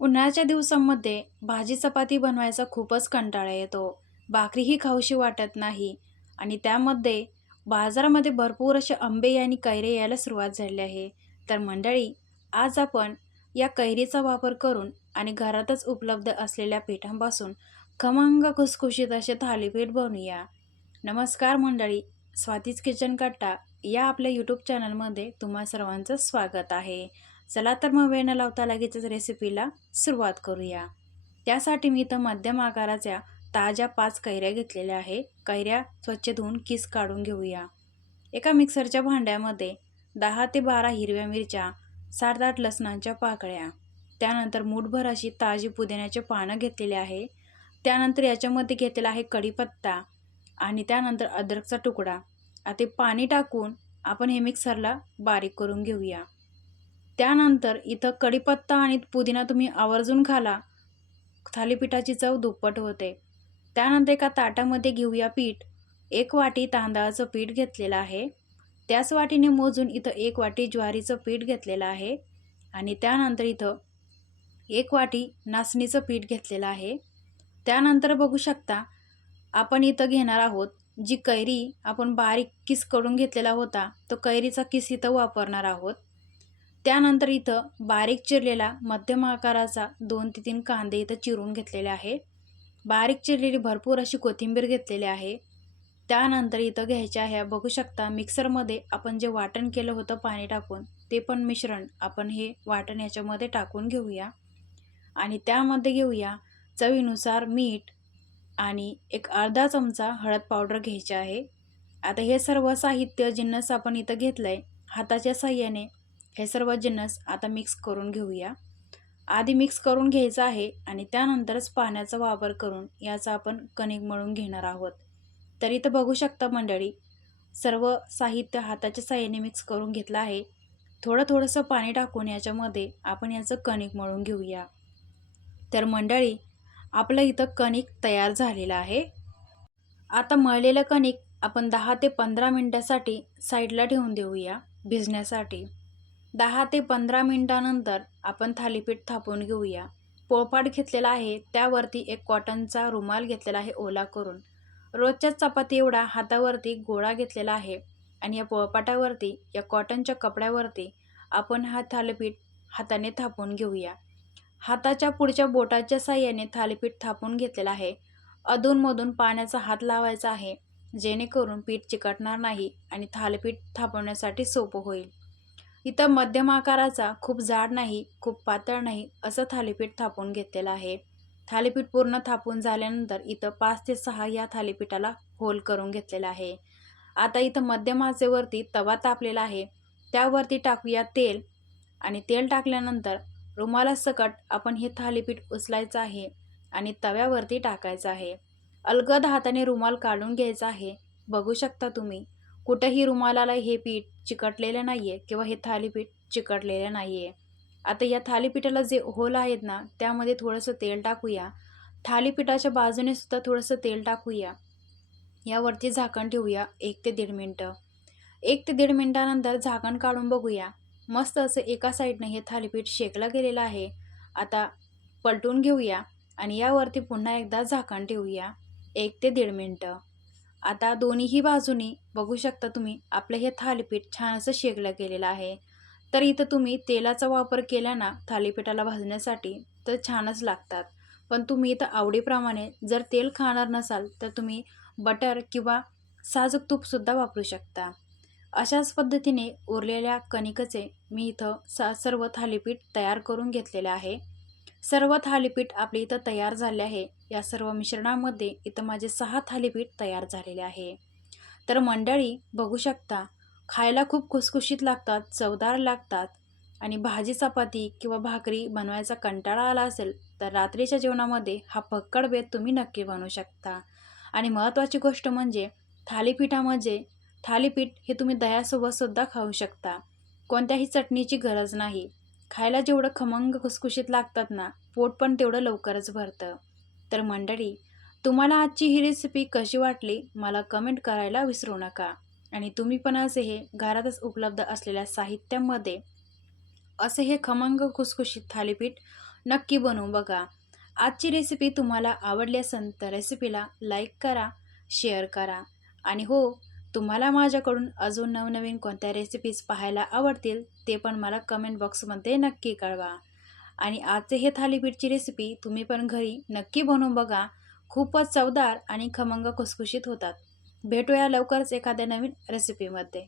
उन्हाळ्याच्या दिवसांमध्ये भाजी चपाती बनवायचा खूपच कंटाळा येतो. भाकरीही खाऊशी वाटत नाही आणि त्यामध्ये बाजारामध्ये भरपूर असे आंबे आणि कैरे यायला सुरुवात झाली आहे. तर मंडळी आज आपण या कैरीचा वापर करून आणि घरातच उपलब्ध असलेल्या पिठांपासून खमंग खुसखुशीत असे थालीपीठ बनवूया. नमस्कार मंडळी स्वातीच किचन कट्टा या आपल्या यूट्यूब चॅनलमध्ये तुम्हा सर्वांचं स्वागत आहे. चला तर मग वेळ न लावता लगेचच रेसिपीला सुरुवात करूया. त्यासाठी मी इथं मध्यम आकाराच्या ताज्या पाच कैऱ्या घेतलेल्या आहे कैऱ्या स्वच्छ धुवून किस काढून घेऊया. एका मिक्सरच्या भांड्यामध्ये दहा ते बारा हिरव्या मिरच्या सात आठ लसणांच्या पाकळ्या त्यानंतर मूठभर अशी ताजी पुदिन्याचे पानं घेतलेले आहे. त्यानंतर याच्यामध्ये घेतलेला आहे कढीपत्ता आणि त्यानंतर अद्रकचा तुकडा. आता ते पाणी टाकून आपण हे मिक्सरला बारीक करून घेऊया. त्यानंतर इथं कढीपत्ता आणि पुदिना तुम्ही आवर्जून घाला थालीपीठाची चव दुप्पट होते. त्यानंतर एका ताटामध्ये घेऊया पीठ. एक वाटी तांदळाचं पीठ घेतलेलं आहे. त्याच वाटीने मोजून इथं एक वाटी ज्वारीचं पीठ घेतलेलं आहे. आणि त्यानंतर इथं एक वाटी नाचणीचं पीठ घेतलेलं आहे. त्यानंतर बघू शकता आपण इथं घेणार आहोत जी कैरी आपण बारीक किस करून घेतलेला होता तो कैरीचा किस इथं वापरणार आहोत. त्यानंतर इथं बारीक चिरलेला मध्यम आकाराचा दोन ते तीन कांदे इथं चिरून घेतलेले आहे. बारीक चिरलेली भरपूर अशी कोथिंबीर घेतलेली आहे. त्यानंतर इथं घ्यायच्या ह्या बघू शकता मिक्सरमध्ये आपण जे वाटण केलं होतं पाणी टाकून ते पण मिश्रण आपण हे वाटण याच्यामध्ये टाकून घेऊया. आणि त्यामध्ये घेऊया चवीनुसार मीठ आणि एक अर्धा चमचा हळद पावडर घ्यायची आहे. आता हे सर्व साहित्य जिन्नस आपण इथं घेतलं आहे हाताच्या साह्याने हे सर्व जिन्नस आता मिक्स करून घेऊया. आधी मिक्स करून घ्यायचं आहे आणि त्यानंतरच पाण्याचा वापर करून याचा आपण कणिक मळून घेणार आहोत. तर इथं बघू शकता मंडळी सर्व साहित्य हाताच्या साह्याने मिक्स करून घेतलं आहे. थोडं थोडंसं पाणी टाकून याच्यामध्ये आपण याचं कणिक मळून घेऊया. तर मंडळी आपलं इथं कणिक तयार झालेलं आहे. आता मळलेलं कणिक आपण दहा ते पंधरा मिनटासाठी साईडला ठेवून देऊया भिजण्यासाठी. दहा ते पंधरा मिनटानंतर आपण थालीपीठ थापून घेऊया. पोळपाट घेतलेला आहे त्यावरती एक कॉटनचा रुमाल घेतलेला आहे ओला करून. रोजच्या चपाती एवढा हातावरती गोळा घेतलेला आहे आणि या पोळपाटावरती या कॉटनच्या कपड्यावरती आपण हा थालीपीठ हाताने थापून घेऊया. हाताच्या पुढच्या बोटाच्या साह्याने थालीपीठ थापून घेतलेला आहे. अधूनमधून पाण्याचा हात लावायचा आहे जेणेकरून पीठ चिकटणार नाही आणि थालीपीठ थापवण्यासाठी सोपं होईल. इथं मध्यम आकाराचा खूप जाड नाही खूप पातळ नाही असं थालीपीठ थापून घेतलेलं आहे. थालीपीठ पूर्ण थापून झाल्यानंतर इथं पाच ते सहा या थालीपीठाला होल करून घेतलेला आहे. आता इथं मध्यम आचेवरती तवा तापलेला आहे. त्यावरती टाकूया तेल आणि तेल टाकल्यानंतर रुमालासकट आपण हे थालीपीठ उचलायचं आहे आणि तव्यावरती टाकायचं आहे. अलगद हाताने रुमाल काढून घ्यायचा आहे. बघू शकता तुम्ही कुठंही रुमालाला हे पीठ चिकटलेलं नाही आहे किंवा हे थालीपीठ चिकटलेलं नाही आहे आता या थालीपीठाला जे होल आहेत ना त्यामध्ये थोडंसं तेल टाकूया. थालीपीठाच्या बाजूने सुद्धा थोडंसं तेल टाकूया. यावरती झाकण ठेवूया एक ते दीड मिनटं. एक ते दीड मिनटानंतर झाकण काढून बघूया. मस्त असं एका साईडनं हे थालीपीठ शेकलं गेलेलं आहे. आता पलटून घेऊया आणि यावरती पुन्हा एकदा झाकण ठेवूया. एक ते दीड मिनटं. आता दोन्हीही बाजूनी बघू शकता तुम्ही आपलं हे थालीपीठ छान असं शेकलं गेलेलं आहे. तर इथं तुम्ही तेलाचा वापर केला ना थालीपीठाला भाजण्यासाठी तर छानच लागतात. पण तुम्ही इथं आवडीप्रमाणे जर तेल खाणार नसाल तर तुम्ही बटर किंवा साजूक तूपसुद्धा वापरू शकता. अशाच पद्धतीने उरलेल्या कणिकचे मी इथं सा सर्व थालीपीठ तयार करून घेतलेले आहे. सर्व थालीपीठ आपले इथं तयार झाले आहे. या सर्व मिश्रणामध्ये इथं माझे सहा थालीपीठ तयार झालेले आहे. तर मंडळी बघू शकता खायला खूप खुसखुशीत लागतात चवदार लागतात आणि भाजी चपाती किंवा भाकरी बनवायचा कंटाळा आला असेल तर रात्रीच्या जेवणामध्ये हा पक्कड बेत तुम्ही नक्की बनवू शकता. आणि महत्त्वाची गोष्ट म्हणजे थालीपीठामध्ये थालीपीठ हे तुम्ही दह्यासोबतसुद्धा खाऊ शकता. कोणत्याही चटणीची गरज नाही. खायला जेवढं खमंग खुसखुशीत लागतात ना पोट पण तेवढं लवकरच भरतं. तर मंडळी तुम्हाला आजची ही रेसिपी कशी वाटली मला कमेंट करायला विसरू नका. आणि तुम्ही पण असे हे घरातच उपलब्ध असलेल्या साहित्यामध्ये असे हे खमंग खुसखुशीत थालीपीठ नक्की बनवू बघा. आजची रेसिपी तुम्हाला आवडली असेल तर रेसिपीला लाईक करा शेअर करा. आणि हो तुम्हाला माझ्याकडून अजून नवनवीन कोणत्या रेसिपीज पाहायला आवडतील ते पण मला कमेंट बॉक्समध्ये नक्की कळवा. आणि आजचे हे थालीपीठची रेसिपी तुम्ही पण घरी नक्की बनवून बघा. खूपच चवदार आणि खमंग खुसखुशीत होतात. भेटूया लवकरच एखाद्या नवीन रेसिपीमध्ये